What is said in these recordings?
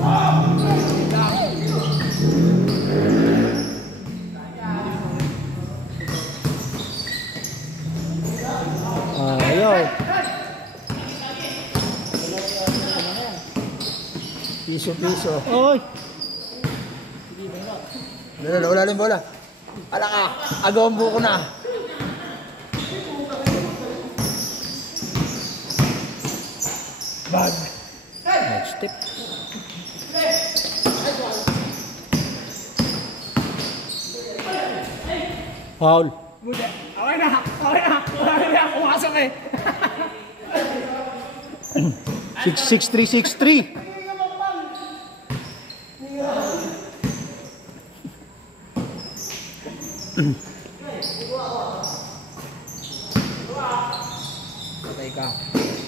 Ayaw. Piso. Oy. Wala rin bola. Ala ka, agawang buko na. Bag. Step. Foul. Okay na. Pumasok eh. 6-3. Patay ka.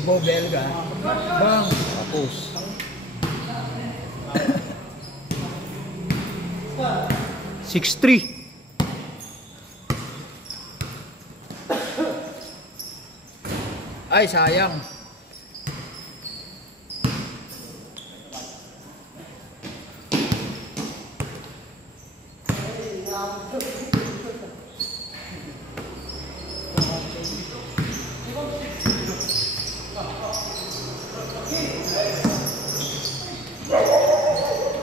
Bobel ka. Bang. Tapos. 6-3. Ay, sayang.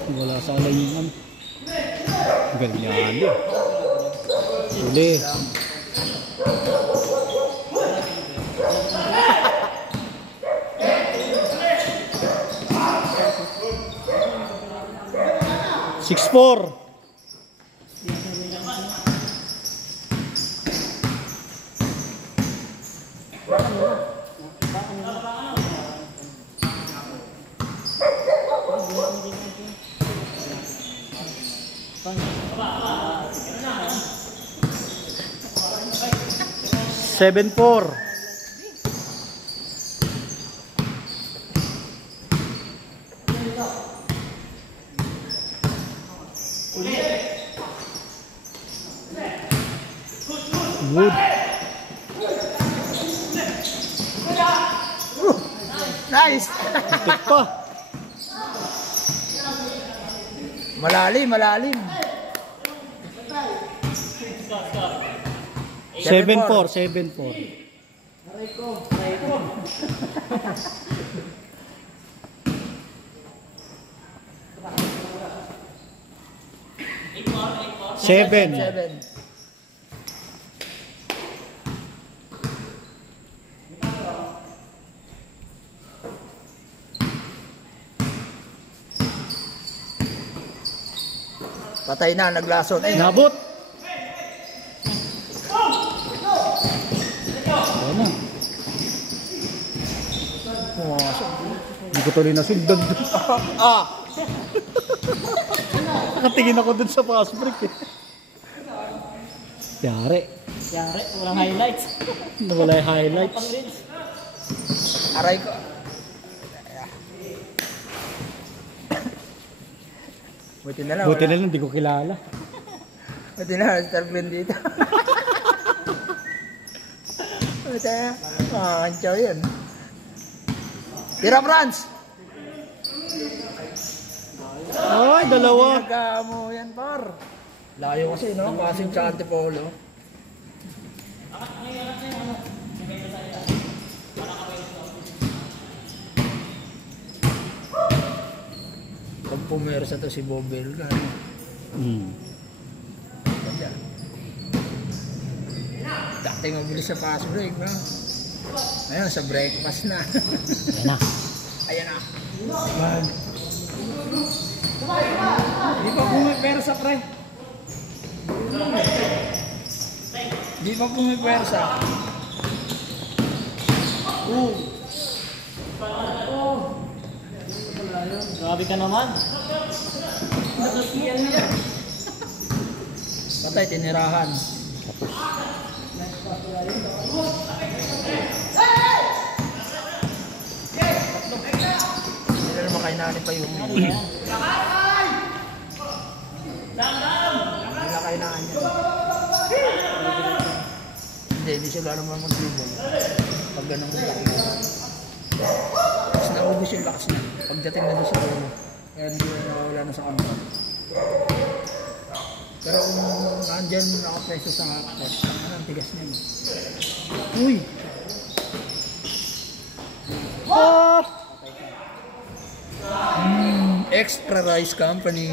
Wala sa alayman. Ganyan din. Uli. Six four. Seven four. Wood. Nice. Itik pa. Malalim. 7-4. Seven. Patay na, naglason. Nabot. Ano? Hindi ko tuloy nasundan doon. Nakatingin ako doon sa fast break eh. Yari, walang highlights. Wala yung highlights. Aray ko. Buti na lang, hindi ko kilala. Buti na lang, Star Blend dito. Buti na, anchaw yun. Tira, Franz! Ay, dalawa. Pinaga mo yan, par. Layo kasi, no? Passing sa Antipolo. Pag pumersa to si Bobel ka. Dating mabilis sa fast break, no? Ayun, sa breakfast na. Ayan na. Man. Di pa pumipersa, pre. Di pa pumipersa. Grabe ka naman. Patay, tinirahan. Hindi na makainani pa yung hindi na kainaan niya. Hindi siya gano'n mga mag-dribble. Pag gano'n mag-dribble. Tapos naubos yung lakas niya. Pagdating na doon sa ulo. Kaya hindi na nawawala na sa kamera. Pero kung nandyan nakapreso sa hotpot, ang tigas niya. Uy! Oh! Extra Rice Company.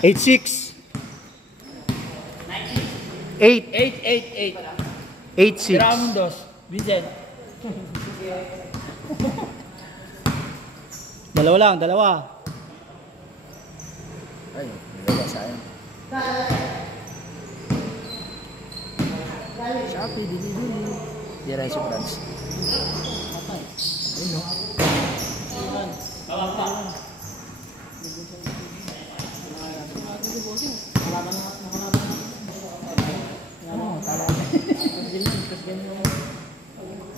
8-6. 8. 8-8-8. 8-6. Ramundos. Vincent. Dalawa lang, dalawa. Ay, dalawa sayang. Shopee, dili-dili. Di Rice Brands. Ayun no.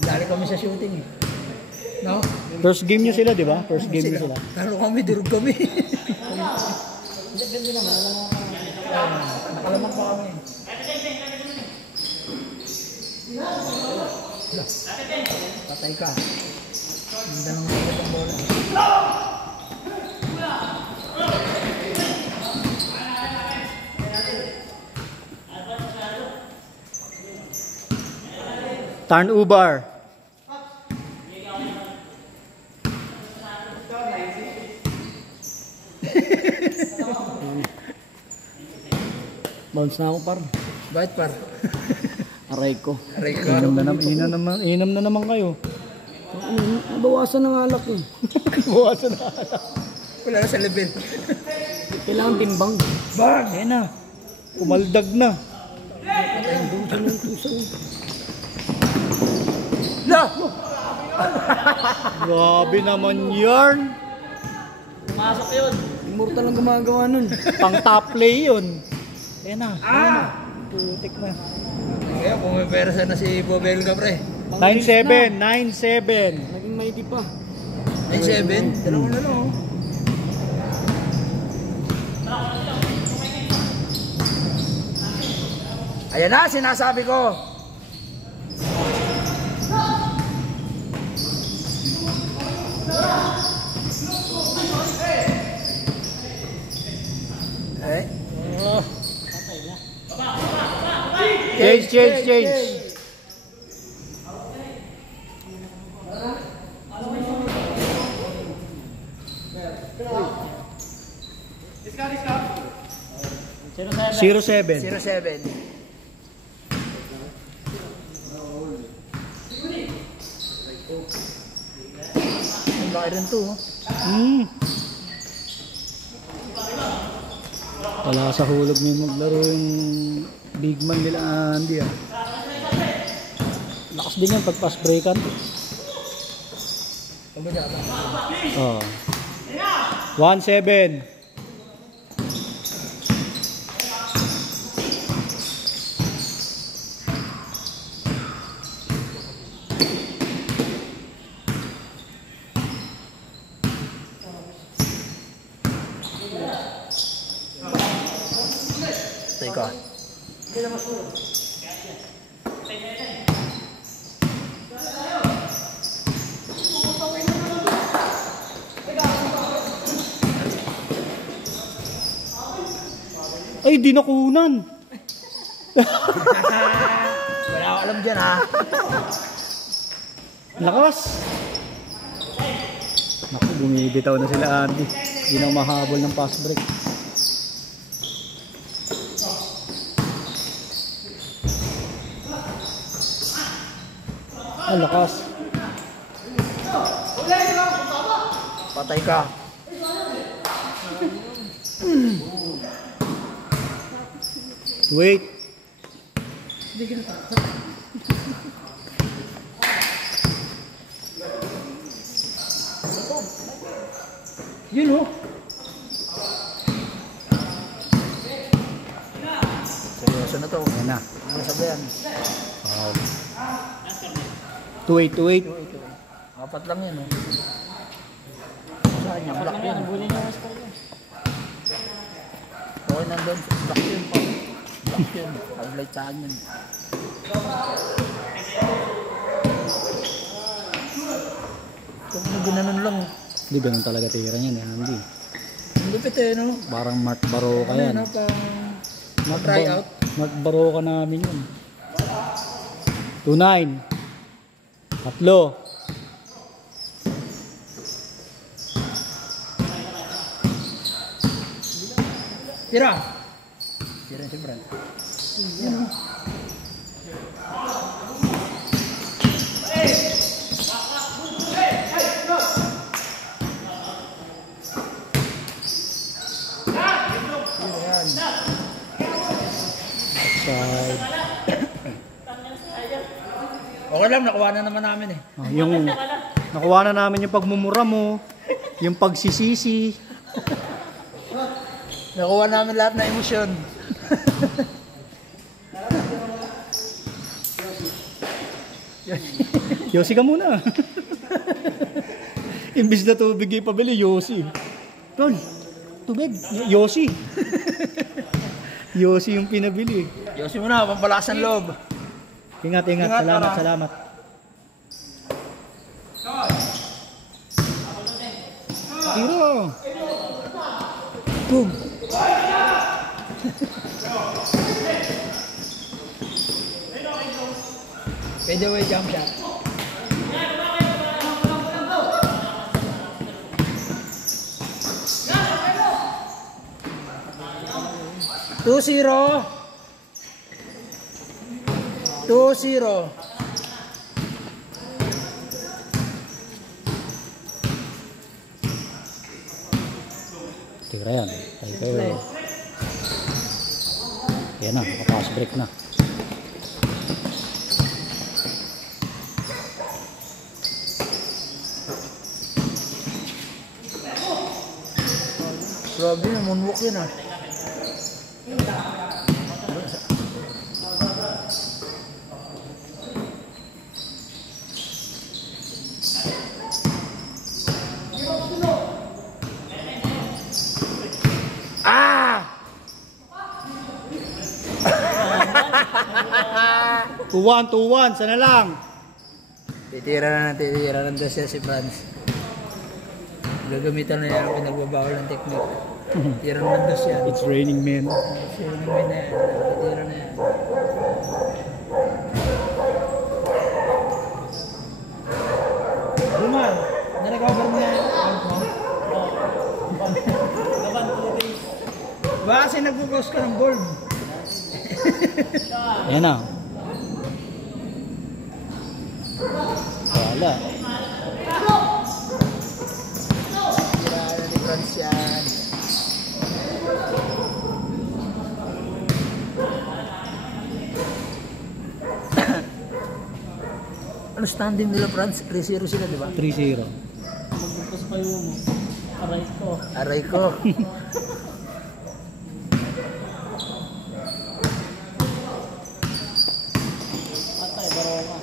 Dali kami sa shooting eh. No? First game nyo sila, di ba? First game nyo sila. Laro kami, durog kami. Nakalamang pa kami. Patay ka. Ganda ng mga ng bola. Turnover. Bounce na ako par. Bakit par? Aray ko. Aray ko. Inam na naman kayo. Bawasan ng alak eh. Bawasan na. Wala na sa level. Kailangan timbang. Bang! Ayan na. Umaldag na. La! Grabe naman yarn. Pumasok yun. Immortal ang gumagawa nun. Pang top play yun. Ayan na. Putik na. Kaya kung may pera na si Bobelga pre. 9-7. 9-7. Naging mighty pa. 9-7? Dalawa na lang oh. Ayan na, sinasabi ko. Eh? Oh. Change. Zero seven. 0-7. Ang laki rin to. Wala sa hulog niyo maglaro yung big man nila Andy ah. Lakas din yan pag pass breakan. Oh. 1-7. Teka. Ay, di nakunan. Wala ko alam dyan ha. Lakas. Naku, bumibitaw na sila Andy. Hindi na mahabol ng pass break. Ah, lakas. Patay ka. Wait. Yun oh. Seryoso na to. Ayan na. Ano sabihan? Wow. 2-8. Apat lang yan oh. Saan niya? Black yun. Okay nandun. Black yun pa. Black yun. Highlight saan yun. Kung ano ginanon lang. Hindi ganun talaga tira niyan eh, Andy. Lupit eh, no? Parang Mark Baroka Ano, yan. no? Pang try out. Mark Baroka namin yun. 2-9. Tatlo. Tira! Tira si Brad. Yan, no? Side. Okay lang, nakuha na naman namin eh. Yung nakuha na namin yung pagmumura mo, yung pagsisisi. Nakuha namin lahat na emosyon. Yosi ka muna. Imbis na tubig yung pabili, Yosi. Tol, tubig. Yosi. Yosi yung pinabili. Yosi mo na, pampalakas ng loob. Ingat, ingat. Ingat, Salamat, para. salamat. Tiro. Boom! Fade away jump shot. Two zero. 2-0. Tira yan. Tayo kayo. Yan na, makapass break na. Grabe na, moonwalk yun ah. Ah! 2-1, sana lang. Titira ng dasya si Franz. Gagamitan na yan ang pinagbabawal ng technique. Titira ng dasya. It's raining, man. Titira na yan. Titira na yan. Ruman, na-recover mo yan. Baka kasi nagpupos ka ng gold. Yan na. Wala. Tira na ni Franz yan. Ano standing nila Franz? 3-0 sila, di ba? 3-0. Magbukas pa yung aray ko. Aray ko. Atay, Baroka.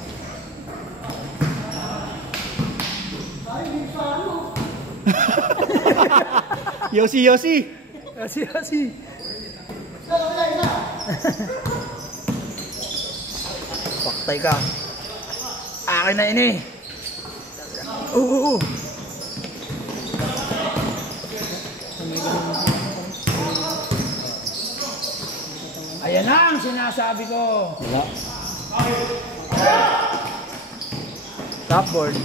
Yosi, Yosi. Kasi. Paktay ka. Akin na ini. Oo. Ayan na ang sinasabi ko. Wala. Top board.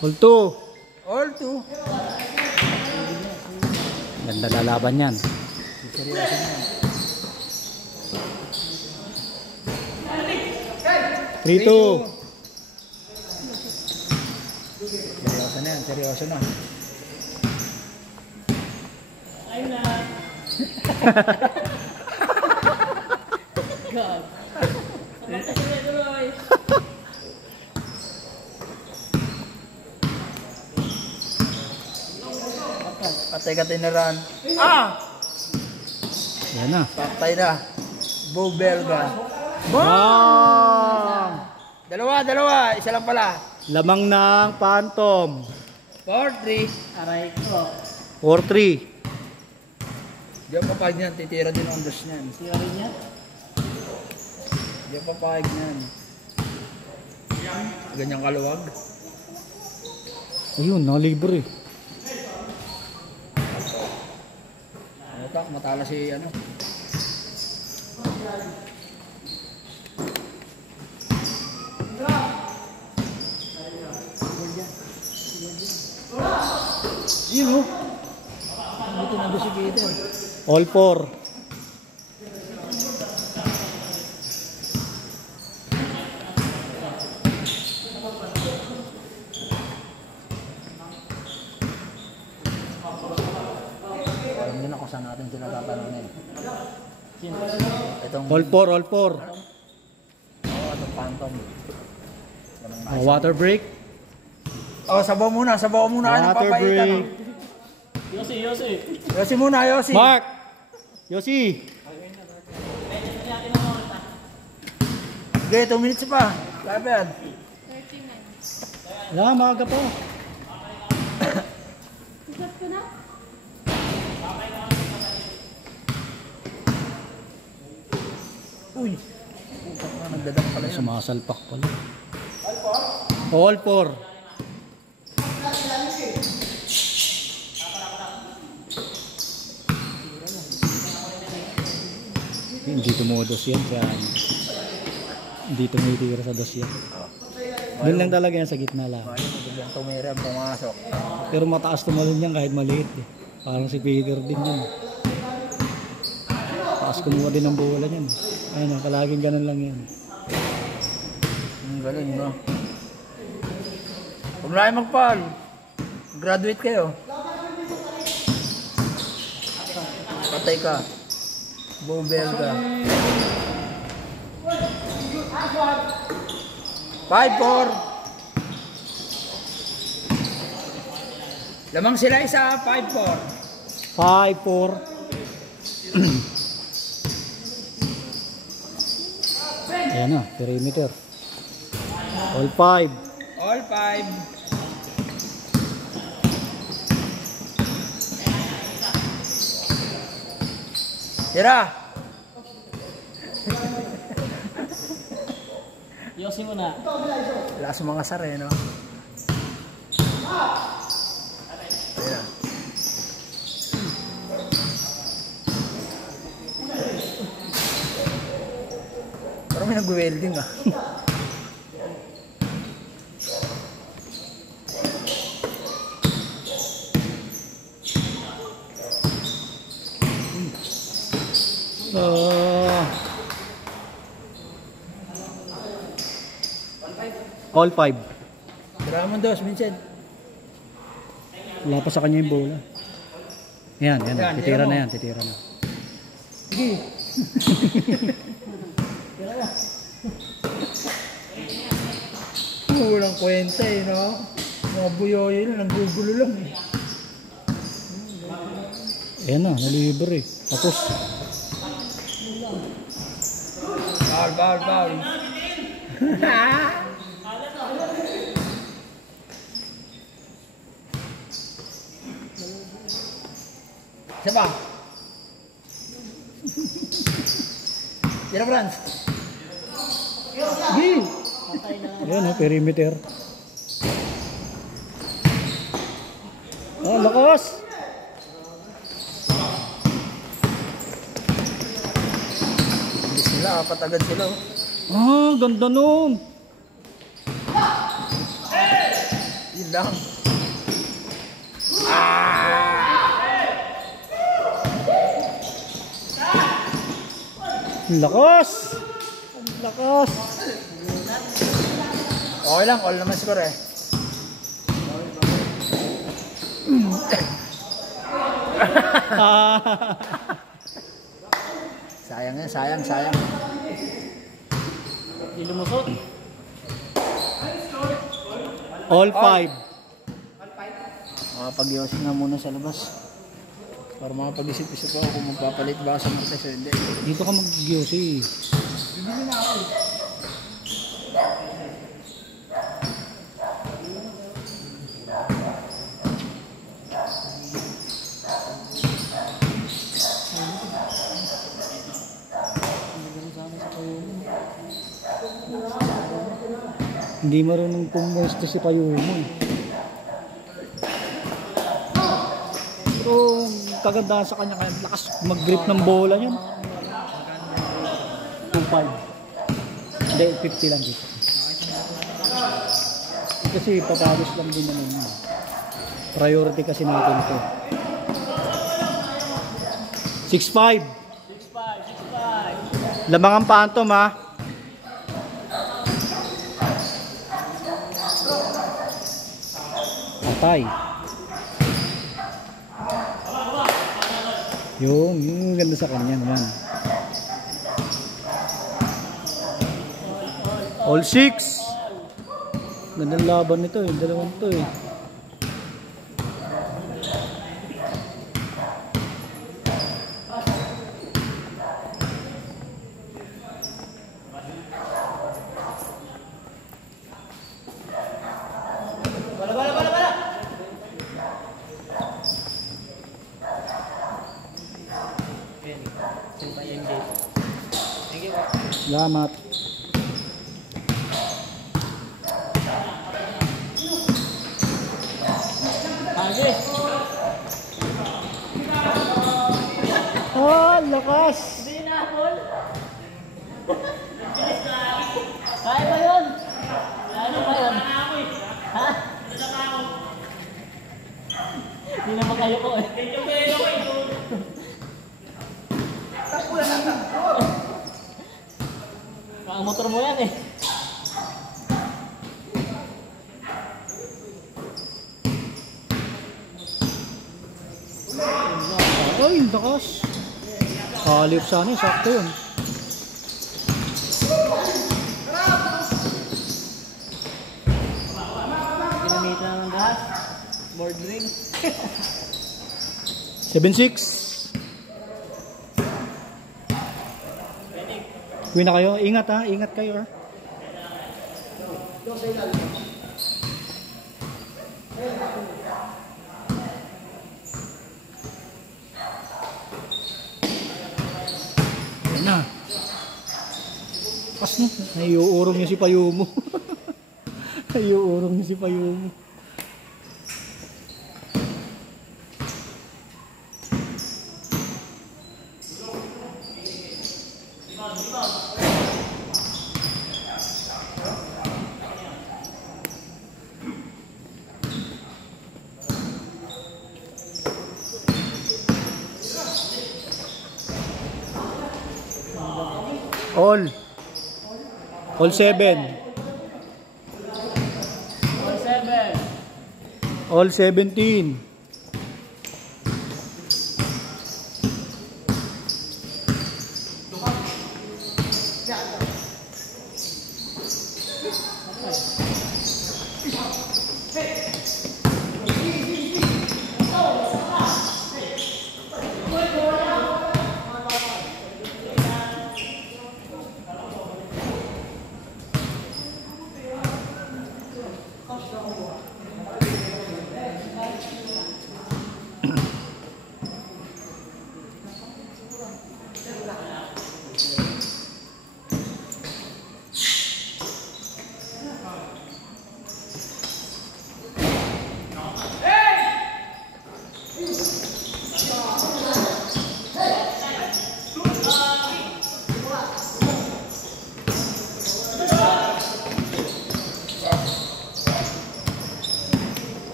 All 2. All two. Ganda lalaban yan. Seryoso na yan. 3-2. Seryoso na yan. Seryoso na. Ayun na. God. Kapatid si Tuloy. Patay ka tinaran. Ah! Yan na. Patay na. Bo Belga. Bang! Dalawa. Isa lang pala. Lamang ng Phantom. 4-3. Aray ko. 4-3. Di ako papayag niyan. Titira din ang dos niyan. Sira rin yan. Di ako papayag niyan. Ganyang kaluwag. Ayun, nakalibre. Putak, matala si ano. Yun, oh. Dito na si Peter. All 4. Alam nyo na kung saan natin sila tatalunin. Itong... All 4, all 4. Oo, itong phantom. Oh, water break. Oh, sabaw muna. Sabaw muna. Water break. Yossi. Yossi muna, Yossi. Mark! Yossi! Okay, 2 minutes pa. Kaya ba yan? Wala, maaga pa. Uy. Nagdadang pala yun. Sumasalpak pala. All 4. Hindi tumudos yan. Kaya hindi tumitira sa dos yan. Doon lang talaga yan sa gitna lang. Biglang tumira, pumasok. Pero mataas tumalon yan kahit maliit eh. Parang si Peter din yan. Taas kumuha din ng bola yan. Ayun, palaging ganun lang yan. Ang galing, no? Huwag na kayo magpal. Graduate kayo. Patay ka. Bobel ka. 5-4. Lamang sila isa, 5-4. 5-4. Ayan na, perimeter. All 5. All 5. Tira! Yossi muna. Wala sa mga sar eh, no? Tira. Parang may nag-welding ah. All 5. Tira mo dos, Vincent. Wala pa sa kanya yung bola. Yan, yan. Yan, Titira tira mo. na yan, titira na. Sige. Walang kwenta eh, no? Mga buyoy lang, nanggugulo lang eh. Ayan na, nalibre. Tapos, Foul. Isa pa. Tira, Franz. sige. Ayan na, perimeter. Ah, lakas! Hindi sila, apat agad sila. Ah, ganda nun. Yun lang. Lakas! Lakas! Okay lang, all naman score eh. Sayang yan, sayang. Hindi lumusot. All 5. Makapag-iwas na muna sa labas. Para makapag-isip-isip ako kung magpapalit ba sa Martes o hindi. Dito ka mag-giyosi. Hindi marunong pumuesto si Payumo eh. Pero kagandahan sa kanya, kaya lakas mag-grip ng bola niyan. 2.5. Hindi, 50 lang dito. Kasi papalos lang din naman yun. Priority kasi natin ito. 6.5. 6.5. Lamang ang Phantom ha. Patay. Yung ganda sa kanya naman. All 6. Gandang laban nito eh, dalawang to eh. Salamat. Oh, lakas. Hindi na, Paul. Kaya ba yun? Ano ba yun? Ha? Hindi naman kayo ko eh. Ang motor mo yan eh. Ay, lakas. Kalip sana, sakto yun. Ginamit na ng gas. Board ring. 7-6. Uwi na kayo. Ingat ha. Ingat kayo ha. Ayan na. Pas no. Naiuurong niya si Payumo. Naiuurong niya si Payumo. All 7. All 17.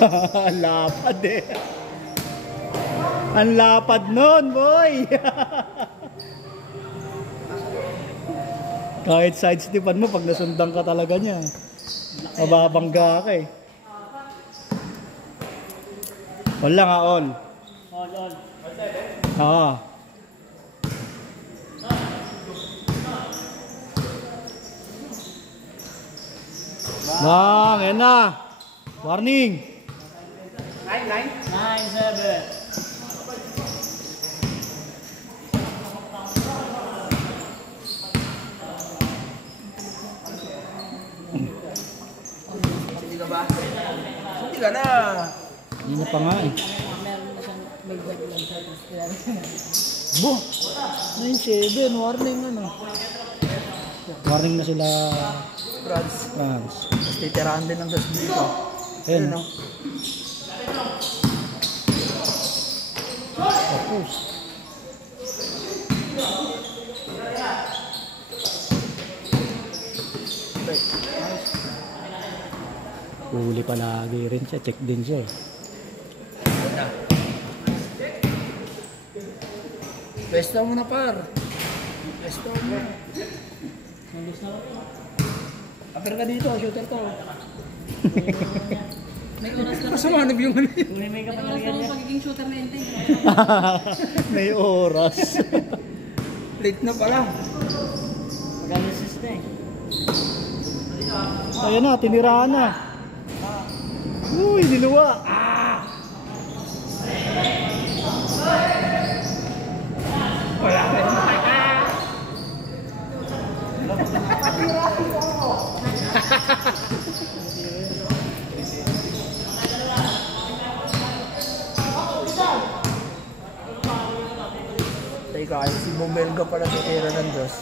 Ang lapad eh. Ang lapad nun, boy. Kahit side stepan mo, pag nasundan ka talaga niya, mababangga ka eh. Wala nga, all. All. Ah. Bang, yan na. Warning. 9-7. Hindi ka ba? Hindi ka na. Hindi na pa nga eh. Meron na siyang may gagawin sa Bo, 9-7, warning ano. Warning na sila France. France. Tapos titirahan din ng dos dito. Ayun, no? Tapos. Huli palagi rin siya, check din siya. Pwesto mo na par. Pwesto mo. Apir ka dito, shooter to. May oras lang. Kasamanab yung ano yun. May oras lang ang pagiging shooter na yun. May oras. Late na pala. Mag-analysis na eh. Ayun na, tiniraan na. Uy, niluwa. Wala ka rin. Teka, si Bumelga pala titira ng dos.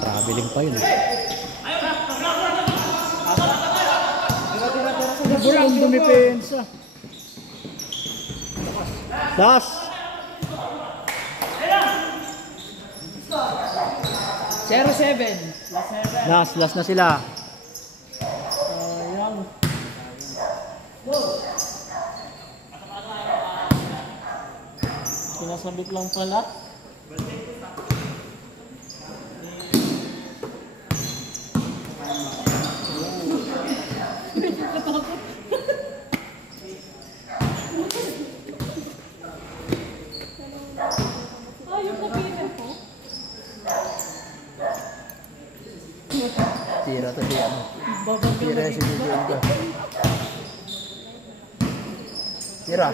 Traveling pa yun. Bulang dumipensa. Last. 0-7. Last na sila. Sayang. Sinasabit lang pala. Tira to di ano. Tira si Bumelga. Tira.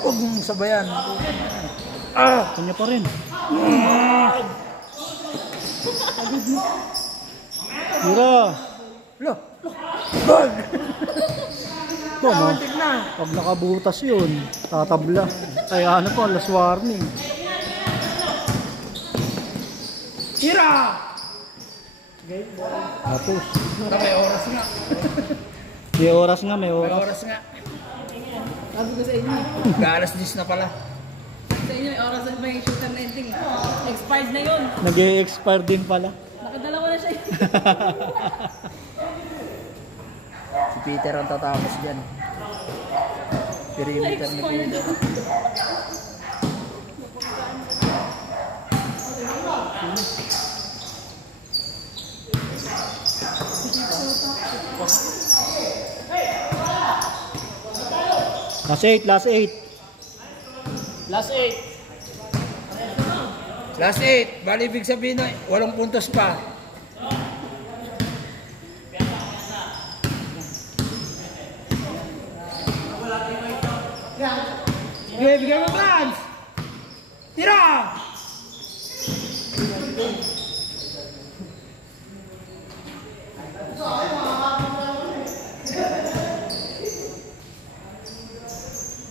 Huwag mong sabayan. Kanya pa rin. Tira. Lo. Gol. Ito, no? Kauntik na. Pag nakabutas yun, tatabla. Kaya ano po, last warning. Tira. Tapos. May oras nga. May oras nga, may May oras. oras nga. Sabi ko sa inyo. Galas 10 na pala. Sa inyo, may oras na ba yung shooter na ending? Expired na yun. Nag-e-expire din pala. Nakadalawa na siya. Si Peter ang tatapos dyan. Perimeter ni Peter. Last 8, last 8. Last 8. Last 8. Bali ibig sabihin na 8 puntos pa. Okay, bigyan mo France! Tira!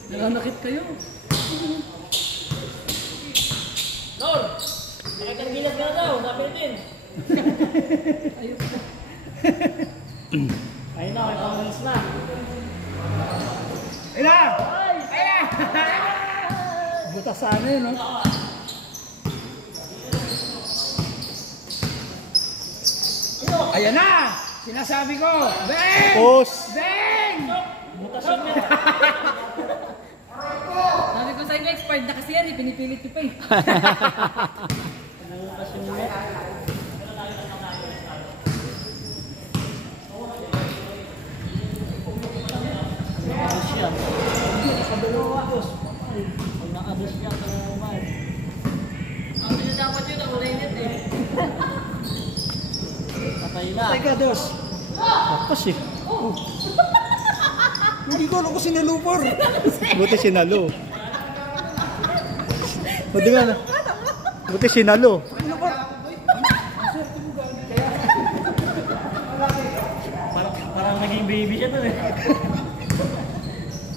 Nananakit kayo. Lord! Nakitang gilas ka na daw. Sabi din. Ayun. Ayun na, may pangmalis na. Ila! Ila! Butas sana yun, no? Ayan na! Sinasabi ko! Bang! Post! Bang! Butasyon na. Sabi ko sa inyo, expired na kasi yan. Pinipilit ko pa eh. Butasyon na. Naka-adus siya. Pag naka-adus siya, ito na naman. Ang sino dapat yun, ang ulinit eh. Patay na. Teka, dos. Lakas eh. Hindi ko alam kung sinalupor. Buti sinalo. Buti nga na. Buti sinalo. Parang naging baby siya to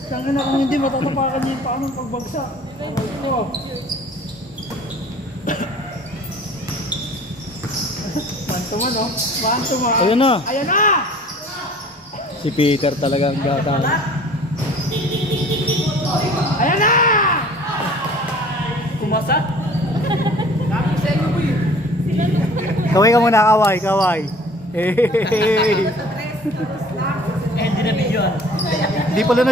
Tangin na kung hindi matatapakan niya yung paano pagbagsak. Mantuman oh. Mantuman. Ayun na. Ayan na! Si Peter talagang gata. Ayan na! Kumasa? Kaway ka muna, kaway, kaway. Hey. Eh, hindi na video. Di pala na